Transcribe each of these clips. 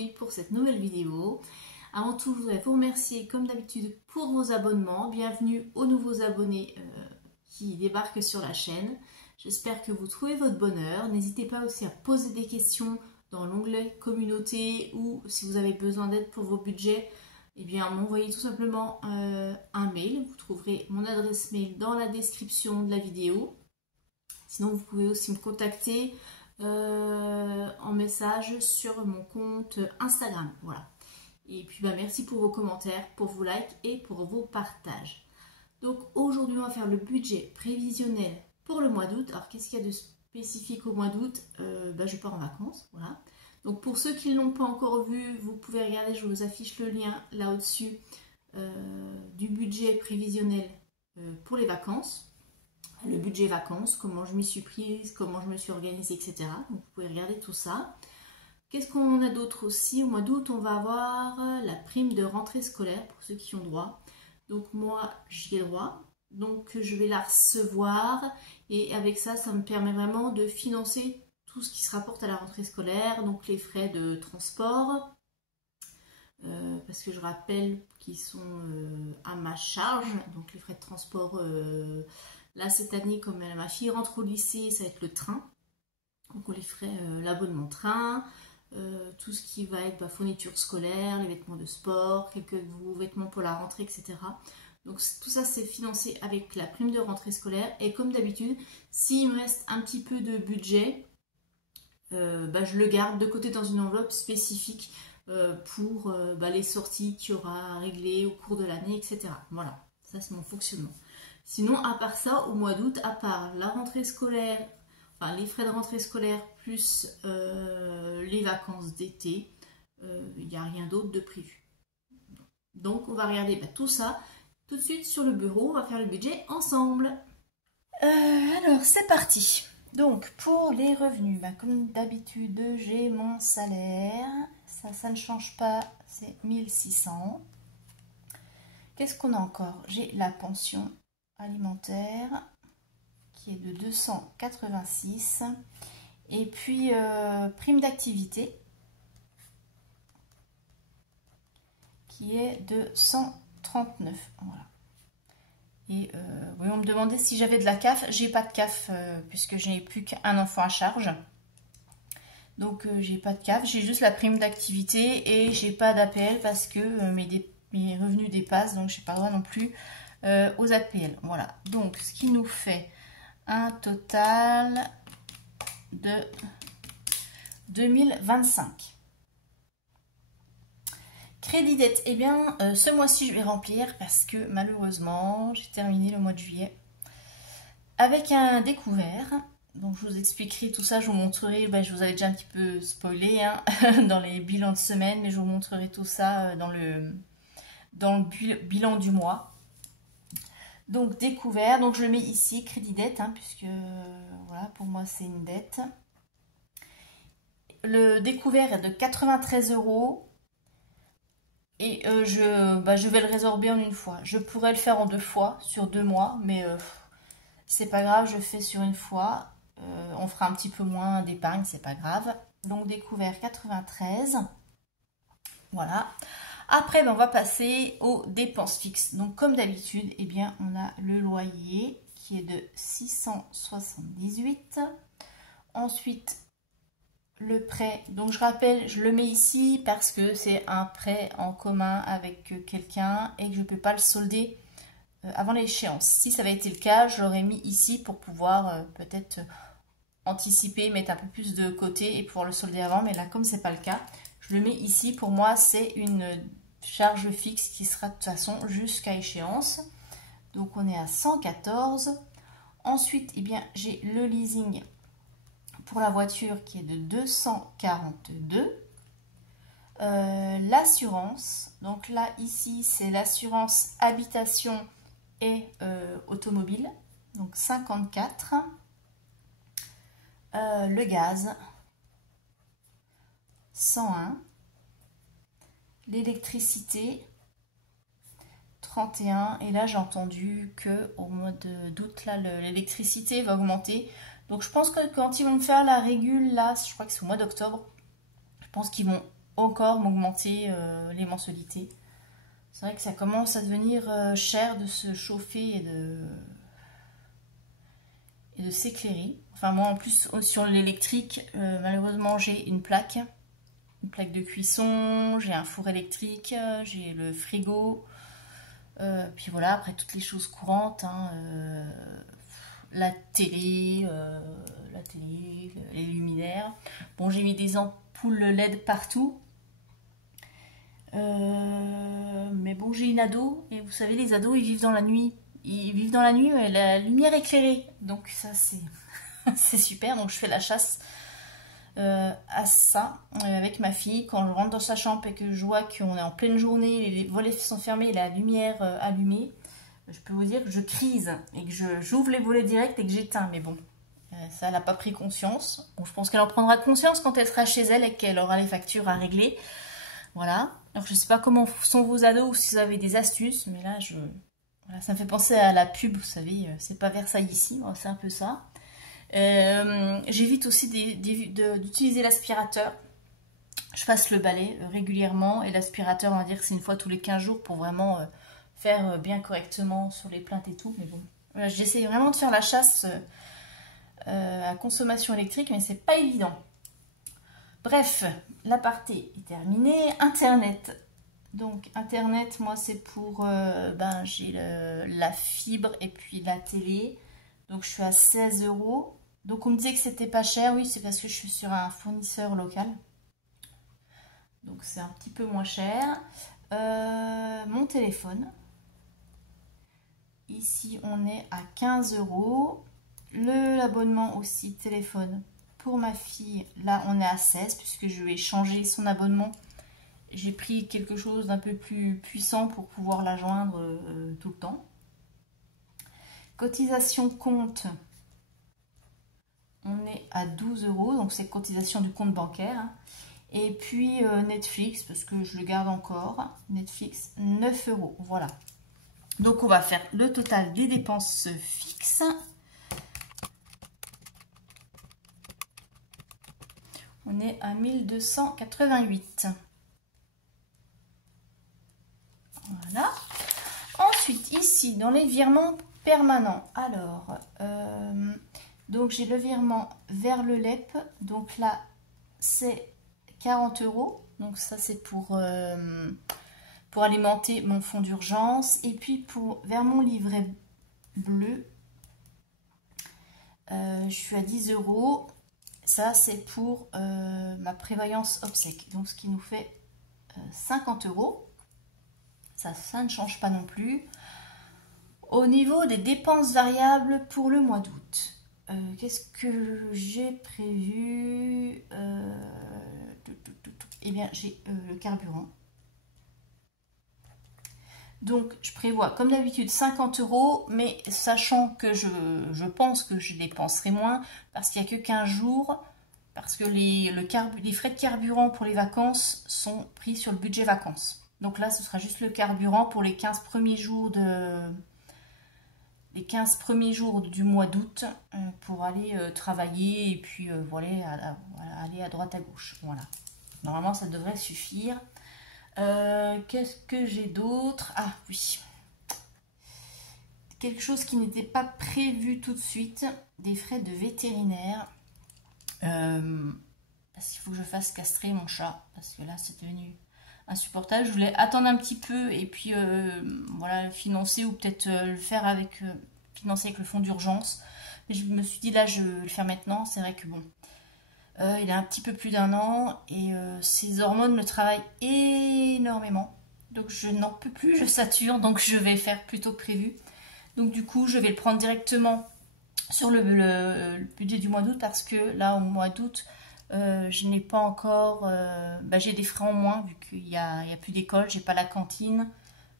aujourd'hui pour cette nouvelle vidéo. Avant tout, je voudrais vous remercier comme d'habitude pour vos abonnements. Bienvenue aux nouveaux abonnés qui débarquent sur la chaîne. J'espère que vous trouvez votre bonheur. N'hésitez pas aussi à poser des questions dans l'onglet communauté ou si vous avez besoin d'aide pour vos budgets, eh bien m'envoyez tout simplement un mail. Vous trouverez mon adresse mail dans la description de la vidéo. Sinon, vous pouvez aussi me contacter en message sur mon compte Instagram. Voilà. Et puis, merci pour vos commentaires, pour vos likes et pour vos partages. Donc, aujourd'hui, on va faire le budget prévisionnel pour le mois d'août. Alors, qu'est-ce qu'il y a de spécifique au mois d'août? Je pars en vacances. Voilà. Donc, pour ceux qui ne l'ont pas encore vu, vous pouvez regarder, je vous affiche le lien là au-dessus du budget prévisionnel pour les vacances. Le budget vacances, comment je m'y suis prise, comment je me suis organisée, etc. Donc, vous pouvez regarder tout ça. Qu'est-ce qu'on a d'autre aussi? Au mois d'août, on va avoir la prime de rentrée scolaire pour ceux qui ont droit. Donc, moi, j'y ai droit. Donc, je vais la recevoir. Et avec ça, ça me permet vraiment de financer tout ce qui se rapporte à la rentrée scolaire. Donc, les frais de transport. Parce que je rappelle qu'ils sont à ma charge. Donc, les frais de transport... Là, cette année, comme ma fille rentre au lycée, ça va être le train. Donc, on les ferait l'abonnement train, tout ce qui va être fourniture scolaire, les vêtements de sport, quelques vêtements pour la rentrée, etc. Donc, tout ça, c'est financé avec la prime de rentrée scolaire. Et comme d'habitude, s'il me reste un petit peu de budget, je le garde de côté dans une enveloppe spécifique pour les sorties qu'il y aura à régler au cours de l'année, etc. Voilà, ça, c'est mon fonctionnement. Sinon, à part ça, au mois d'août, à part la rentrée scolaire, enfin les frais de rentrée scolaire plus les vacances d'été, il n'y a rien d'autre de prévu. Donc, on va regarder tout ça tout de suite sur le bureau. On va faire le budget ensemble. Alors, c'est parti. Donc, pour les revenus, comme d'habitude, j'ai mon salaire. Ça ne change pas, c'est 1600. Qu'est-ce qu'on a encore? J'ai la pension alimentaire qui est de 286 et puis prime d'activité qui est de 139. Voilà. Et oui, on me demandait si j'avais de la CAF. J'ai pas de CAF puisque je n'ai plus qu'un enfant à charge, donc j'ai pas de CAF. J'ai juste la prime d'activité et j'ai pas d'APL parce que mes revenus dépassent, donc j'ai pas le droit non plus aux APL. Voilà, donc ce qui nous fait un total de 2025. Crédit dette, eh bien ce mois-ci je vais remplir parce que malheureusement j'ai terminé le mois de juillet avec un découvert. Donc je vous expliquerai tout ça, je vous montrerai, je vous avais déjà un petit peu spoilé dans les bilans de semaine, mais je vous montrerai tout ça dans le bilan du mois. Donc découvert, donc je le mets ici, crédit dette, puisque voilà, pour moi c'est une dette. Le découvert est de 93 € et je vais le résorber en une fois. Je pourrais le faire en 2 fois, sur 2 mois, mais c'est pas grave, je fais sur une fois. On fera un petit peu moins d'épargne, c'est pas grave. Donc découvert 93, voilà. Après, on va passer aux dépenses fixes. Donc, comme d'habitude, eh bien, on a le loyer qui est de 678. Ensuite, le prêt. Donc, je rappelle, je le mets ici parce que c'est un prêt en commun avec quelqu'un et que je ne peux pas le solder avant l'échéance. Si ça avait été le cas, je l'aurais mis ici pour pouvoir peut-être anticiper, mettre un peu plus de côté et pouvoir le solder avant. Mais là, comme ce n'est pas le cas, je le mets ici. Pour moi, c'est une charge fixe qui sera de toute façon jusqu'à échéance. Donc on est à 114. Ensuite, eh bien, j'ai le leasing pour la voiture qui est de 242. L'assurance, donc là ici c'est l'assurance habitation et automobile, donc 54. Le gaz 101. L'électricité 31, et là j'ai entendu que au mois d'août l'électricité va augmenter, donc je pense que quand ils vont me faire la régule là, je crois que c'est au mois d'octobre, je pense qu'ils vont encore m'augmenter les mensualités. C'est vrai que ça commence à devenir cher de se chauffer et de s'éclairer. Enfin moi en plus sur l'électrique, malheureusement j'ai une plaque de cuisson, j'ai un four électrique, j'ai le frigo, puis voilà, après toutes les choses courantes, hein, la télé, les luminaires. Bon, j'ai mis des ampoules LED partout. Mais bon, j'ai une ado, et vous savez, les ados, ils vivent dans la nuit. Ils vivent dans la nuit, mais la lumière éclairée. Donc ça, c'est super. Donc je fais la chasse à ça avec ma fille. Quand je rentre dans sa chambre et que je vois qu'on est en pleine journée, les volets sont fermés et la lumière allumée, je peux vous dire que je crise et que j'ouvre les volets directs et que j'éteins. Mais bon, ça, elle n'a pas pris conscience. Bon, je pense qu'elle en prendra conscience quand elle sera chez elle et qu'elle aura les factures à régler. Voilà. Alors, je ne sais pas comment sont vos ados ou si vous avez des astuces, mais là, voilà, ça me fait penser à la pub, vous savez, c'est pas Versailles ici, c'est un peu ça. J'évite aussi d'utiliser l'aspirateur. Je passe le balai régulièrement et l'aspirateur, on va dire que c'est une fois tous les 15 jours pour vraiment faire bien correctement sur les plaintes et tout. Mais bon, voilà, j'essaie vraiment de faire la chasse à consommation électrique, mais c'est pas évident. Bref, l'aparté est terminé. Internet. Donc Internet, moi c'est pour, j'ai la fibre et puis la télé. Donc je suis à 16 €. Donc on me disait que c'était pas cher. Oui, c'est parce que je suis sur un fournisseur local. Donc c'est un petit peu moins cher. Mon téléphone. Ici on est à 15 €. L'abonnement aussi téléphone pour ma fille. Là on est à 16 puisque je vais changer son abonnement. J'ai pris quelque chose d'un peu plus puissant pour pouvoir la joindre tout le temps. Cotisation compte, on est à 12 €, donc c'est cotisation du compte bancaire. Et puis Netflix, parce que je le garde encore, Netflix, 9 €, voilà. Donc on va faire le total des dépenses fixes. On est à 1288. Voilà. Ensuite, ici, dans les virements permanents, alors, donc j'ai le virement vers le LEP. Donc là, c'est 40 €. Donc ça, c'est pour alimenter mon fonds d'urgence. Et puis, vers mon livret bleu, je suis à 10 €. Ça, c'est pour ma prévoyance obsèque. Donc, ce qui nous fait 50 €. Ça ne change pas non plus. Au niveau des dépenses variables pour le mois d'août, qu'est-ce que j'ai prévu? Eh bien, j'ai le carburant. Donc, je prévois, comme d'habitude, 50 €, mais sachant que je pense que je dépenserai moins, parce qu'il n'y a que 15 jours, parce que les frais de carburant pour les vacances sont pris sur le budget vacances. Donc là, ce sera juste le carburant pour les 15 premiers jours du mois d'août pour aller travailler et puis voilà, aller à droite à gauche. Voilà. Normalement, ça devrait suffire. Qu'est-ce que j'ai d'autre? Ah oui. Quelque chose qui n'était pas prévu tout de suite. Des frais de vétérinaire. Parce qu'il faut que je fasse castrer mon chat. Parce que là, c'est devenu insupportable. Je voulais attendre un petit peu et puis voilà, le financer ou peut-être le faire financer avec le fonds d'urgence. Mais je me suis dit là, je vais le faire maintenant. C'est vrai que bon, il a un petit peu plus d'1 an et ses hormones le travaillent énormément. Donc je n'en peux plus, je sature, donc je vais faire plutôt que prévu. Donc du coup, je vais le prendre directement sur le budget du mois d'août parce que là, au mois d'août, je n'ai pas encore... j'ai des frais en moins vu qu'il n'y a plus d'école, j'ai pas la cantine.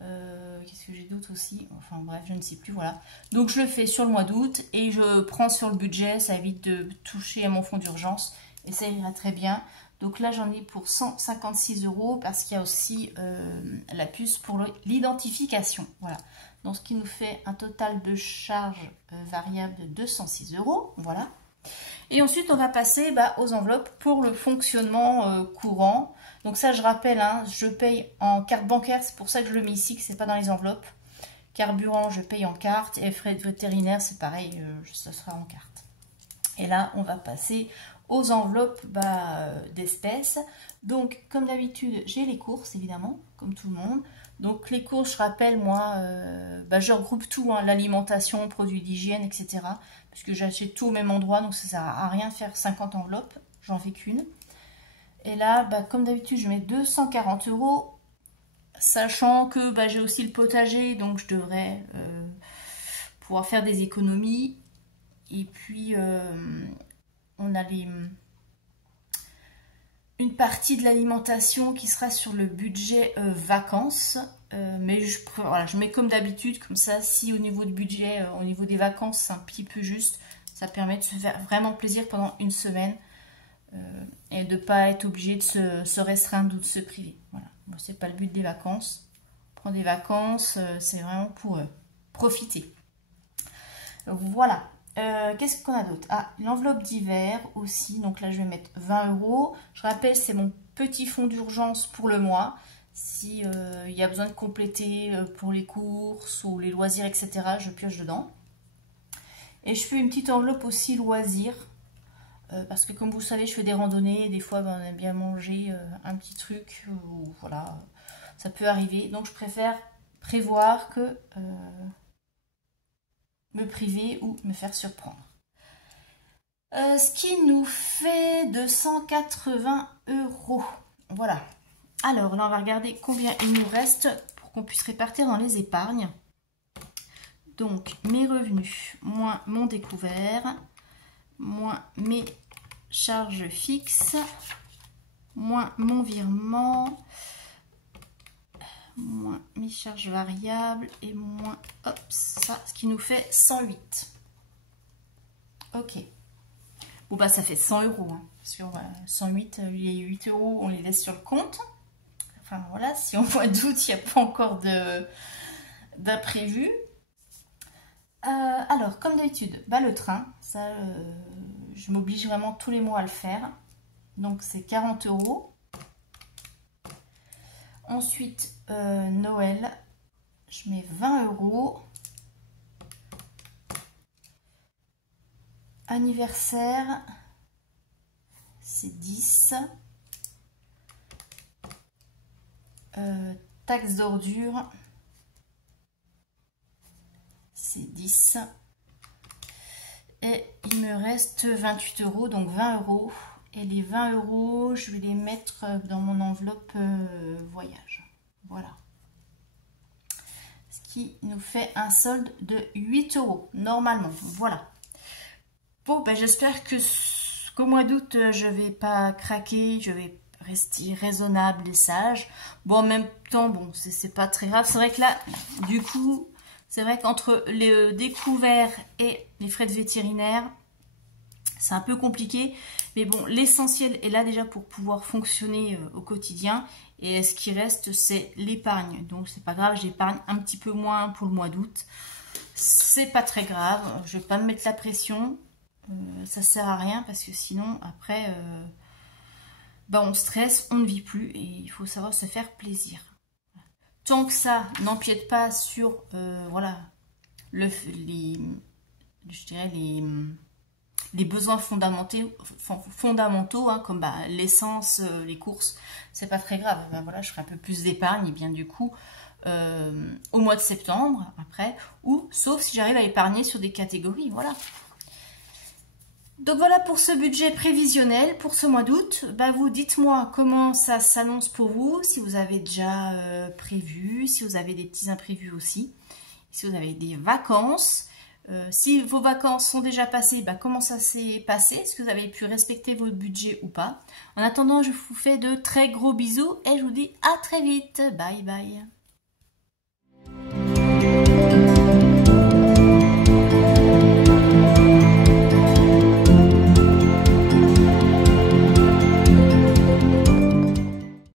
Qu'est-ce que j'ai d'autre aussi? Enfin bref, je ne sais plus, voilà. Donc je le fais sur le mois d'août et je prends sur le budget, ça évite de toucher à mon fonds d'urgence et ça ira très bien. Donc là j'en ai pour 156 € parce qu'il y a aussi la puce pour l'identification. Voilà. Donc ce qui nous fait un total de charges variables de 206 €. Voilà. Et ensuite, on va passer aux enveloppes pour le fonctionnement courant. Donc ça, je rappelle, hein, je paye en carte bancaire, c'est pour ça que je le mets ici, que c'est pas dans les enveloppes. Carburant, je paye en carte, et frais vétérinaires, c'est pareil, ce sera en carte. Et là, on va passer aux enveloppes d'espèces. Donc, comme d'habitude, j'ai les courses, évidemment, comme tout le monde. Donc, les courses, je rappelle, moi, je regroupe tout, hein, l'alimentation, produits d'hygiène, etc. Puisque j'achète tout au même endroit, donc ça sert à rien de faire 50 enveloppes. J'en fais qu'une. Et là, comme d'habitude, je mets 240 €. Sachant que j'ai aussi le potager, donc je devrais pouvoir faire des économies. Et puis, on a une partie de l'alimentation qui sera sur le budget vacances. Mais je mets comme d'habitude, comme ça, si au niveau du budget, au niveau des vacances, c'est un petit peu juste, ça permet de se faire vraiment plaisir pendant une semaine et de ne pas être obligé de se restreindre ou de se priver. Voilà. Bon, c'est pas le but des vacances. Prendre des vacances, c'est vraiment pour profiter. Donc, voilà. Qu'est-ce qu'on a d'autre? Ah, l'enveloppe d'hiver aussi. Donc là, je vais mettre 20 €. Je rappelle, c'est mon petit fonds d'urgence pour le mois. Si il y a besoin de compléter pour les courses ou les loisirs, etc., je pioche dedans. Et je fais une petite enveloppe aussi loisirs. Parce que comme vous le savez, je fais des randonnées. Et des fois, on aime bien manger un petit truc. Voilà, ça peut arriver. Donc, je préfère prévoir que... me priver ou me faire surprendre. Ce qui nous fait 280 €. Voilà. Alors là, on va regarder combien il nous reste pour qu'on puisse répartir dans les épargnes. Donc, mes revenus, moins mon découvert, moins mes charges fixes, moins mon virement, moins mes charges variables et moins, hop, ça, ce qui nous fait 108. Ok. Bon, ça fait 100 €. Hein, parce que 108, il y a 8 €, on les laisse sur le compte. Enfin, voilà, si au mois d'août, il n'y a pas encore d'imprévu. Alors, comme d'habitude, le train, ça, je m'oblige vraiment tous les mois à le faire. Donc, c'est 40 €. Ensuite, Noël, je mets 20 €. Anniversaire, c'est 10. Taxe d'ordure, c'est 10. Et il me reste 28 €, donc 20 €. Et les 20 €, je vais les mettre dans mon enveloppe voyage. Voilà. Ce qui nous fait un solde de 8 € normalement. Voilà. Bon, j'espère qu'au mois d'août, je vais pas craquer. Je vais rester raisonnable et sage. Bon, en même temps, bon, c'est pas très grave. C'est vrai que là, du coup, c'est vrai qu'entre les découverts et les frais de vétérinaire, c'est un peu compliqué, mais bon, l'essentiel est là déjà pour pouvoir fonctionner au quotidien. Et ce qui reste, c'est l'épargne. Donc, c'est pas grave, j'épargne un petit peu moins pour le mois d'août. C'est pas très grave, je vais pas me mettre la pression. Ça sert à rien parce que sinon, après, on stresse, on ne vit plus et il faut savoir se faire plaisir. Tant que ça n'empiète pas sur, voilà, je dirais les besoins fondamentaux, hein, comme l'essence, les courses, c'est pas très grave. Voilà, je ferai un peu plus d'épargne et bien du coup au mois de septembre après, ou sauf si j'arrive à épargner sur des catégories, voilà. Donc voilà pour ce budget prévisionnel pour ce mois d'août. Vous dites-moi comment ça s'annonce pour vous, si vous avez déjà prévu, si vous avez des petits imprévus aussi, si vous avez des vacances. Si vos vacances sont déjà passées, comment ça s'est passé? Est-ce que vous avez pu respecter votre budget ou pas? En attendant, je vous fais de très gros bisous et je vous dis à très vite. Bye bye.